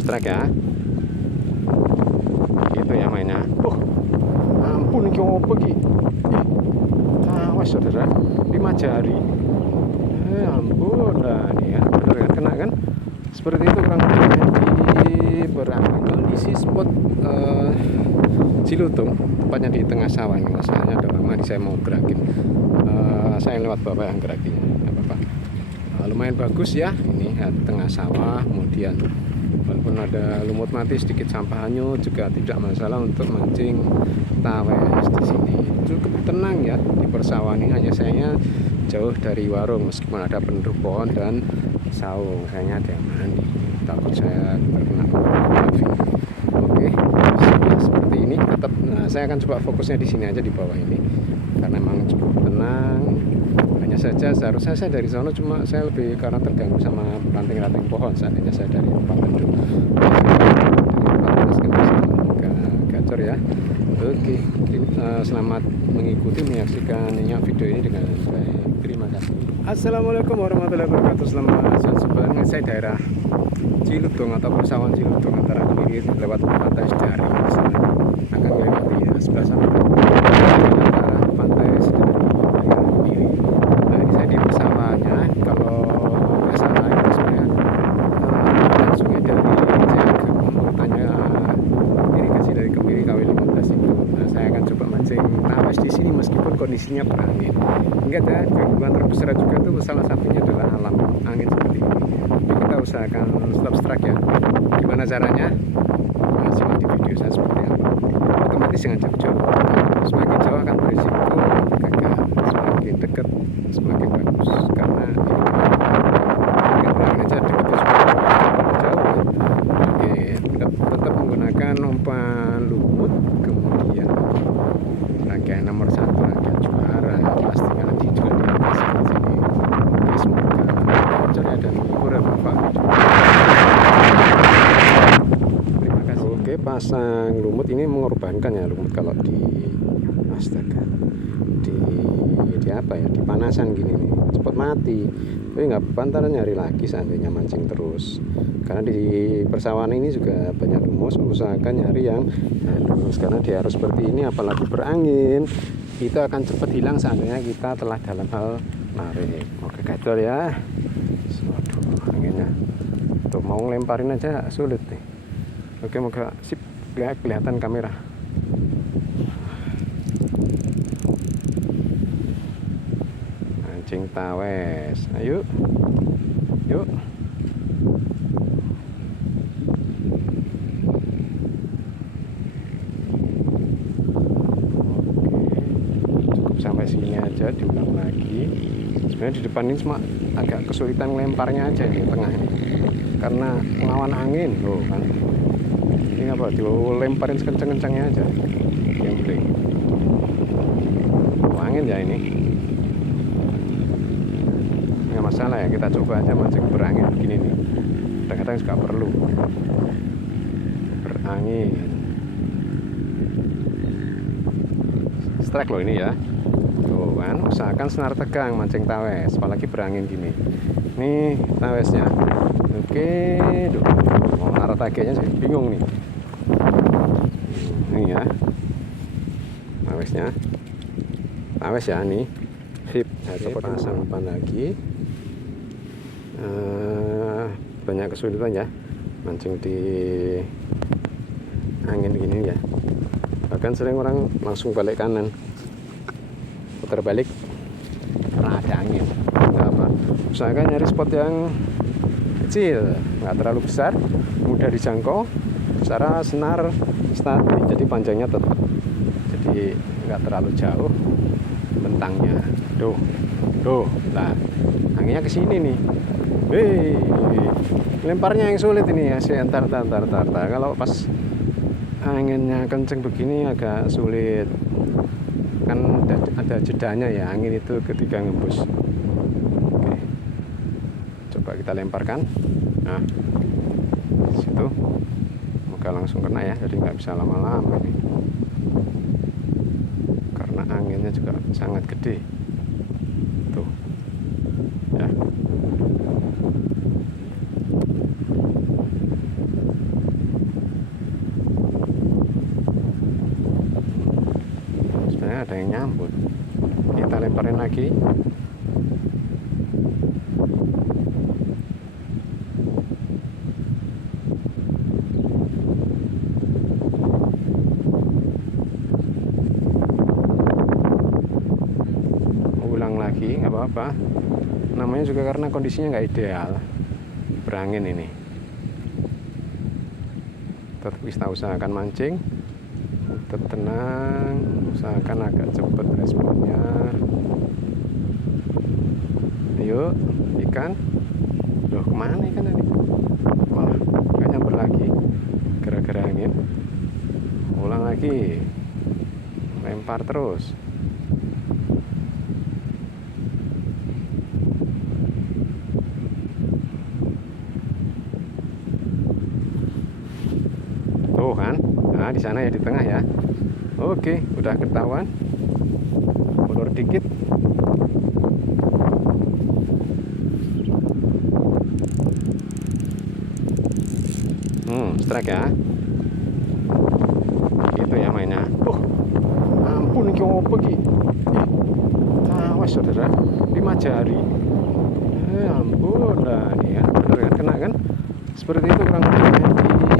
Strike ya. Gitu ya mainnya. Ampun iki opo iki? Awas saudara, 5 jari. Ampun lah nih ya, bener kan, kena kan? Seperti itu kurang lebih di berapa kondisi spot Cilutung, tepatnya di tengah sawah ini. Masalahnya ada lama saya mau gerakin, saya lewat bapak yang gerakin, apa-apa. Lumayan bagus ya, ini ya, tengah sawah, kemudian walaupun ada lumut mati sedikit sampah hanyut juga tidak masalah untuk mancing tawes di sini. Cukup tenang ya di persawahan ini, hanya sayangnya jauh dari warung meskipun ada penduduk pohon dan saung. Sayangnya ada yang mandi, takut saya terkena COVID. Oke, seperti ini tetap. Nah, saya akan coba fokusnya di sini aja di bawah ini karena memang cukup tenang. Hanya saja seharusnya saya dari sana, cuma saya lebih karena terganggu sama ranting-ranting pohon. Seandainya saya dari tempat penduduk, gacor ya. Oke, selamat mengikuti menyaksikan video ini dengan baik. Terima kasih. Assalamualaikum warahmatullahi wabarakatuh. Selamat siang. Saya daerah Cilutung atau persawahan Cilutung antara kiri lewat pantai Sedari. Akan melewati sebelah sana antara pantai Sedari kiri. Nah, ini saya di persawahannya. Kalau nggak salah itu sebenarnya sungai dari Ciagam, urutannya irigasi dari Kemiri KW15 itu. Nah, saya akan coba mancing tawes di sini meskipun kondisinya berangin. Enggak ada gangguan terbesar juga itu, salah satunya adalah alam angin seperti ini. Kita usahakan stop strike ya. Gimana caranya? Nah, simak di video saya seperti apa. Otomatis dengan jauh-jauh. Semakin jauh akan berisiko gagal. Semakin dekat semakin bagus. Karena ini aja dekat itu jauh. Oke, tetap menggunakan umpan lumut, kemudian rangkaian nomor 1, rangkaian juara. Pastikan nanti juga di atas sini. Oke, semoga lancar ya dan menghibur ya Bapak. Terima kasih. Oke, pasang lumut ini mengorbankan ya, lumut kalau di astaga di apa ya, dipanasan gini nih cepat mati. Tapi nggak apa-apa, nyari lagi seandainya mancing terus, karena di persawahan ini juga banyak lumut. Usahakan nyari yang halus karena dia harus seperti ini, apalagi berangin itu akan cepat hilang seandainya kita telah dalam hal narik. Oke, gacor ya. Waduh, anginnya tuh mau ngelemparin aja sulit nih. Oke, moga sip kelihatan kamera. Mancing tawes, ayo yuk. Sampai sini aja, diulang lagi. Sebenarnya di depan ini cuma agak kesulitan melemparnya aja di tengah ini karena melawan angin loh kan. Ini apa, dilemparin sekencang-kencangnya aja gameplay. Angin ya ini nggak masalah ya, kita coba aja mancing berangin begini nih. Kadang-kadang juga perlu berangin. Strike loh ini ya. Tuh kan, usahakan senar tegang mancing tawes, apalagi berangin gini. Nih tawesnya. Oke, mau naruh tagenya sih bingung nih. Ini ya tawesnya. Tawes ya nih. Sip, coba pasang umpan lagi. Banyak kesulitan ya mancing di angin gini ya. Bahkan sering orang langsung balik kanan, putar balik karena ada angin. Nggak apa, usahakan nyari spot yang kecil, nggak terlalu besar, mudah dijangkau, secara senar stabil, jadi panjangnya tetap, jadi nggak terlalu jauh bentangnya. Tuh, lah anginnya ke sini nih. Hei, lemparnya yang sulit ini ya. Entar. Kalau pas anginnya kenceng begini agak sulit, kan ada jedanya ya angin itu ketika ngembus. Oke, coba kita lemparkan. Nah, situ semoga langsung kena ya, jadi nggak bisa lama-lama ini karena anginnya juga sangat gede tuh ya. ampun. Kita lemparin lagi. Ulang lagi, nggak apa-apa. Namanya juga karena kondisinya nggak ideal, berangin ini. Tetap kita usahakan mancing, tetap tenang, usahakan agak cepat responnya. Ayo ikan. Loh, kemana ikan tadi? Malah nggak nyamper lagi gara-gara angin. Ulang lagi, lempar terus. Tuh kan, nah di sana ya, di tengah ya. Oke, udah ketahuan. Ulur dikit. Strike ya. Gitu ya mainnya. Ampun, iki opo iki? Awas saudara, 5 jari. Ampun lah nih ya. Bener kan, kena kan? Seperti itu kurang lebihnya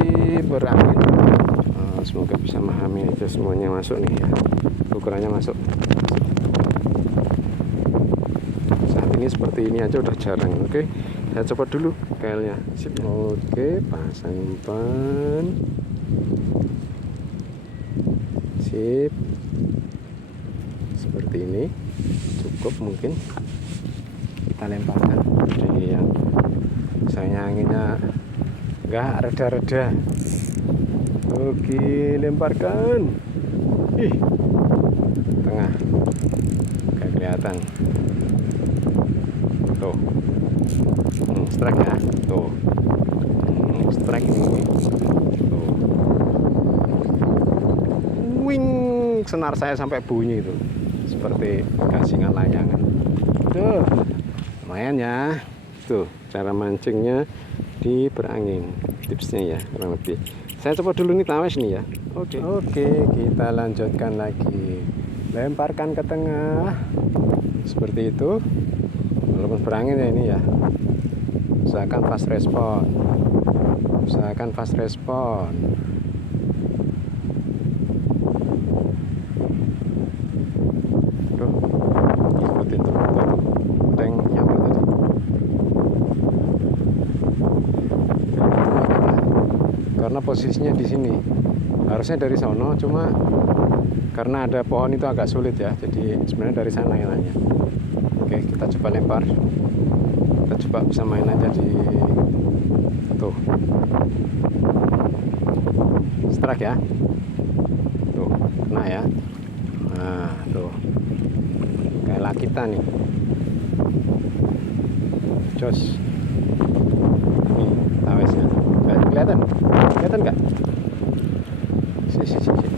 di berangin. Semoga bisa memahami itu semuanya masuk nih ya. Ukurannya masuk. Saat ini seperti ini aja udah jarang. Oke, saya coba dulu kailnya. Sip. Oke, pasang umpan. Sip. Seperti ini cukup mungkin. Kita lemparkan. Jadi yang misalnya anginnya enggak reda-reda. Oke, lemparkan. Ih, tengah. Gak kelihatan. Tuh. Strike ya. Tuh. Strike ini. Tuh. Wing, senar saya sampai bunyi itu. Seperti gasingan layangan. Tuh. Lumayan ya. Tuh, cara mancingnya di berangin. Tipsnya ya, kurang lebih. Saya coba dulu nih tawes nih ya. Oke, kita lanjutkan lagi. Lemparkan ke tengah. Seperti itu. Walaupun berangin ya ini ya. Usahakan fast respon. Usahakan fast respon. Tuh, ikutin tuh. Tank nyampe tadi. Karena posisinya di sini. Harusnya dari sono, cuma karena ada pohon itu agak sulit ya. Jadi sebenarnya dari sana yang nanya. Oke, kita coba lempar. Kita coba bisa main aja di tuh. Strike ya. Tuh, kena ya. Nah, tuh. Kayak kita nih. Jos. Nih, tawesnya. Kelihatan? Kelihatan nggak? Si. Angin.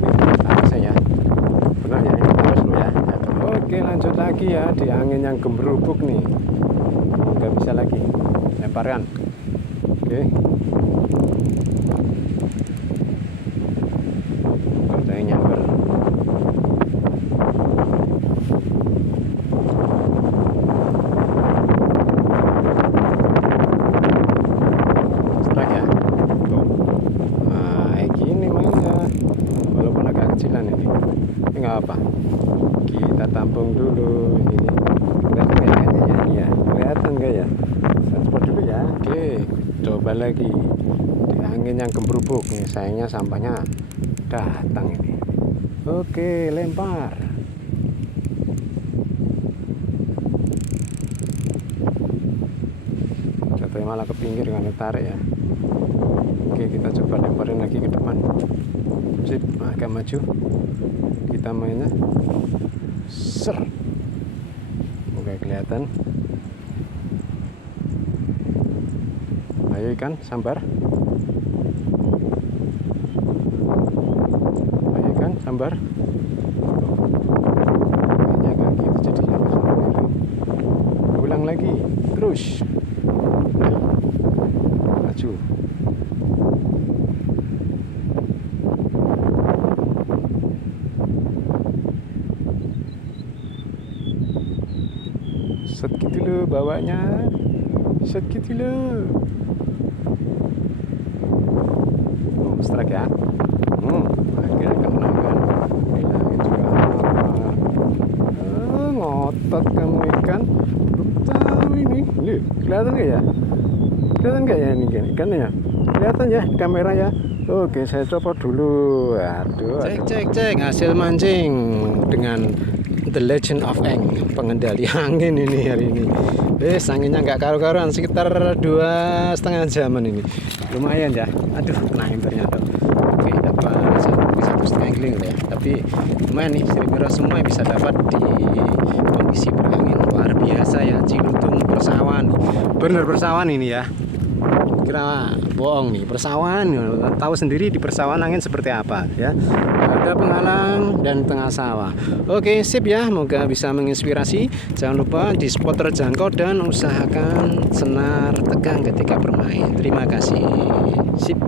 Nih, tawesnya ya. Benar ya, ini tawes dulu ya. Oke, lanjut lagi ya di angin yang gembrubuk nih. Nggak bisa lagi. Lemparkan. Oke. Ada yang nyamper. Strike ya. Tuh. Nah, gini mainnya. Walaupun agak kecilan ini. Tapi nggak apa. Kita tampung dulu ini. Kita kelihatannya ya. Iya, kelihatan nggak ya? Saya coba dulu ya. Oke, coba lagi di angin yang gembrubuk nih. Sayangnya sampahnya datang ini. Oke, lempar. Jatuhnya malah ke pinggir kan, tarik ya. Oke, kita coba lemparin lagi ke depan. Sip, agak maju. Kita mainnya ser. Oke, kelihatan. Ayo ikan, sambar. Ayo ikan, sambar. Kayaknya agak gitu jadinya. Ulang lagi, terus. Maju. set gitu loh bawanya, set gitu loh. Strike ya. Akhirnya kena kan. Bilangin juga ngotot kamu ikan. Belum tahu ini. Lihat, kelihatan nggak ya? Kelihatan nggak ya ini ikannya? Kelihatan ya di kamera ya. Oke, saya copot dulu. Aduh. Cek hasil mancing dengan The Legend of Eng, pengendali angin ini hari ini. Anginnya nggak karu-karuan, sekitar 2,5 jaman ini. Lumayan ya. Aduh, kena ternyata. Oke, dapat 1,5 kling ya. Tapi lumayan nih, kira-kira semua bisa dapat di kondisi berangin luar biasa ya. Cilutung persawahan, bener persawahan ini ya. Kira bohong nih, persawahan tahu sendiri di persawahan angin seperti apa ya, ada penghalang dan tengah sawah. Oke, sip ya, semoga bisa menginspirasi. Jangan lupa di spot terjangkau dan usahakan senar tegang ketika bermain. Terima kasih, sip.